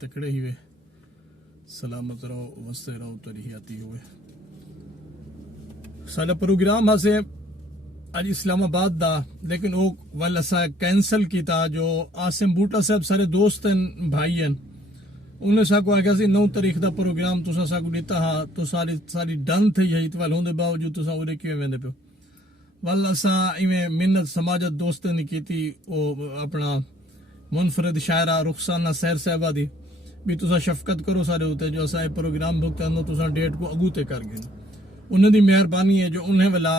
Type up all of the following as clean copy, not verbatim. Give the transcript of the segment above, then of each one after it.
تکڑے ہی وے سلامت رہو وستے رہو ترہیاتی ہوئے سارا پروگرام ہسے اج اسلام آباد دا لیکن وہ ول اسا کینسل کیتا جو آسم بوٹا صاحب سارے دوست ہیں بھائی ہیں انہیں سا کو آگیا سی 9 تاریخ دا پروگرام تسا سا کو دیتا ہا تو ساری ڈن تھی یہی ول ہوندے باوجود تسا اورے کیوں ویندے پیو ول اسا ایویں منت سماجت دوستیں نے کیتی او اپنا منفرد شاعرہ رخسانہ سیر صاحبہ دی بھی تسا شفقت کرو سارے ہوتے جو اسا پروگرام بھگتا نو تسا ڈیٹ کو اگو تے کر گئے انہیں دی مہربانی ہے جو انہیں ولا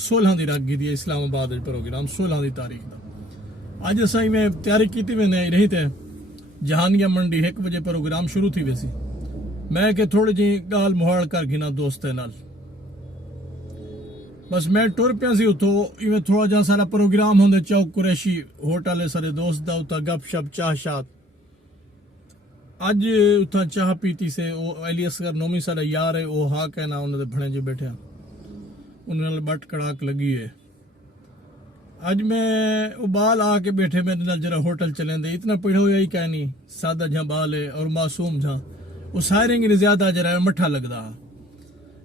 16 دی رکھ گئی دی اسلام آباد پروگرام 16 دی تاریخ دا اج اسا میں تیاری کیتی میں نہیں رہی تے جہانگیا منڈی 1 بجے پروگرام شروع تھی ویسی میں کہ تھوڑی جی گال مہاڑ کر گھنا دوستے نال بس میں ٹور پیا سی اتو ایویں تھوڑا جا سارا پروگرام ہوندے چوک قریشی ہوٹل سارے دوست دا اتا گپ شپ چاہ شات اج اتھا چاہ پیتی سے او علی اصغر نومی سارا یار ہے او ہاں کہنا انہوں نے بھڑے جی بیٹھے انہوں نے بٹ کڑاک لگی ہے اج میں ابال آ کے بیٹھے میرے نال جرا ہوٹل چلیں دے اتنا پڑھا ہوا ہی کہنی سادہ جہاں بال ہے اور معصوم جہاں وہ سائریں گے زیادہ جرا مٹھا لگدا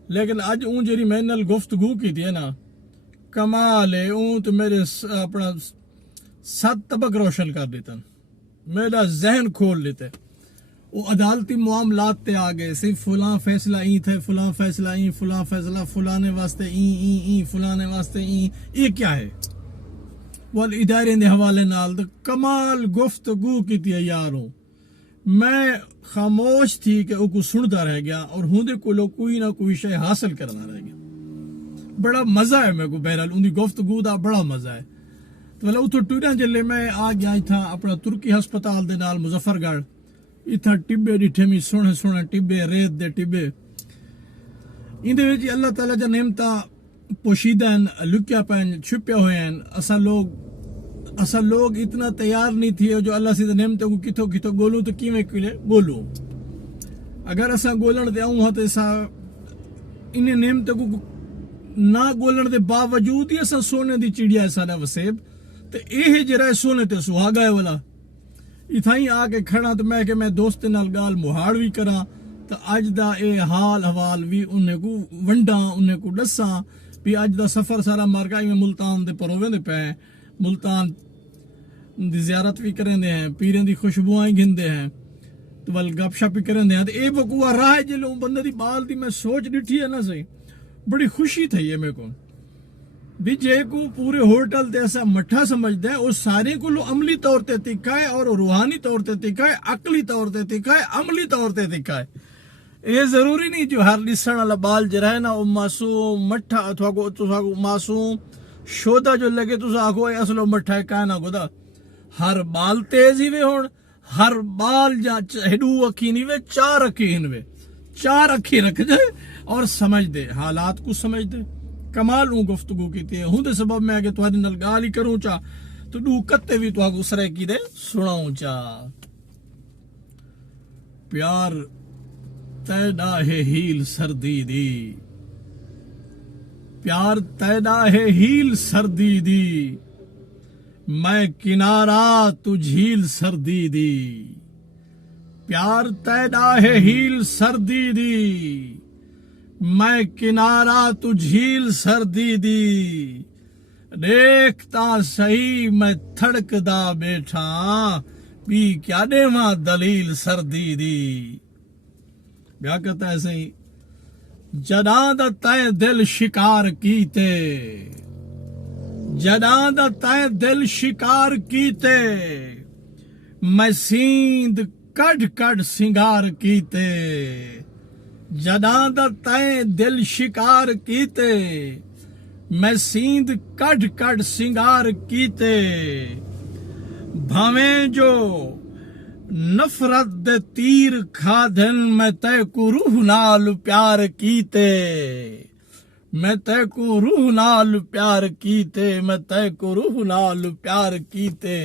لیکن اج اون جری میں نال گفتگو کی تھی نا کمال ہے اون تو میرے اپنا 7 طبق روشن کر دیتا میرا ذہن کھول لیتے وہ عدالتی معاملات تے آگئے سی فلاں فیصلہ این تھے فلاں فیصلہ این فلاں فیصلہ فلانے واسطے این فلانے واسطے این یہ کیا ہے وال ادارے دے حوالے نال کمال گفتگو کی تھی یاروں میں خاموش تھی کہ وہ کو سنتا رہ گیا اور ہوندے کو لوگ کوئی نہ کوئی شے حاصل کرنا رہ گیا بڑا مزہ ہے میں کو بہرحال ان دی گفتگو دا بڑا مزہ ہے تو مطلب اتو ٹویرا جلے میں آ گیا تھا اپنا ترکی ہسپتال دے نال مظفر گڑھ اتھا ٹبے ڈٹھے می سونے ٹبے ریت دے ٹبے اندے وچ اللہ تعالی جا نعمتاں پوشیدہ ہیں لکیا پین چھپیا ہوئے ہیں اصل لوگ اتنا تیار نہیں تھے جو اللہ سے نعمتوں کو کتھو گولوں تو کیویں گولوں اگر اسا گولن دے آؤں ہاں تو اسا انہیں نعمتوں کو نہ گولن دے باوجود ہی اسا سونے دی چڑیا ہے سارا وسیب تو یہ جرائے سونے تے سہاگا ہے والا اتھائی آ کے کھڑا تو میں کہ میں دوست نال گال مہاڑ بھی کرا تو اج دا اے حال حوال بھی انہیں کو ونڈا انہیں کو ڈساں بھی اج دا سفر سارا مارکائی میں ملتان دے پرووے دے پہ ملتان دی زیارت بھی کریں دے ہیں پیریں دی خوشبوائیں گھن دے ہیں تو ول گپ شپ بھی کریں دے ہیں تو اے بکوا راہ جلوں بندے دی بال دی میں سوچ ڈٹھی ہے نا صحیح بڑی خوشی تھی یہ میں کو بھی جے کو پورے ہوٹل تے ایسا مٹھا سمجھ دے اور سارے کو لو عملی طور تے تکھا ہے اور روحانی طور تے تکھا ہے عقلی طور تے تکھا ہے عملی طور تے تکھا ہے یہ ضروری نہیں جو ہر لسن والا بال جرا ہے نا وہ معصوم مٹھا اتھوا کو معصوم شودا جو لگے تو آخو اصلو مٹھا ہے کہنا گودا ہر بال تیز ہی وے ہون ہر بال جا ہڈو اکھی نہیں وے 4 اکھی ہن وے 4 اکھی رکھ جائے اور سمجھ دے حالات کو سمجھ دے کمال ہوں گفتگو کی تھی ہوں دے سبب میں کہ تمہاری نل گالی کروں چاہ تو ڈو کتے بھی تو آگو سرے کی دے سناؤں چاہ پیار تیڈا ہے ہیل سردی دی پیار تیڈا ہے ہیل سردی دی میں کنارہ تو جھیل سردی دی پیار تیڈا ہے ہیل سردی دی میں کنارہ تو جھیل سردی دی دیکھتا صحیح میں تھڑکدا بیٹھا بھی کیا دے ماں دلیل سردی دی کیا کہتا ہے صحیح جداں دا تائیں دل شکار کیتے جداں دا تائیں دل شکار کیتے میں سیند کڈ کڈ سنگار کیتے جداں دا تائیں دل شکار کیتے میں سیند کڈ کڈ سنگار کیتے بھاویں جو نفرت دے تیر کھا دن میں تے کو روح نال پیار کیتے میں تے کو روح نال پیار کیتے میں تے کو روح نال پیار کیتے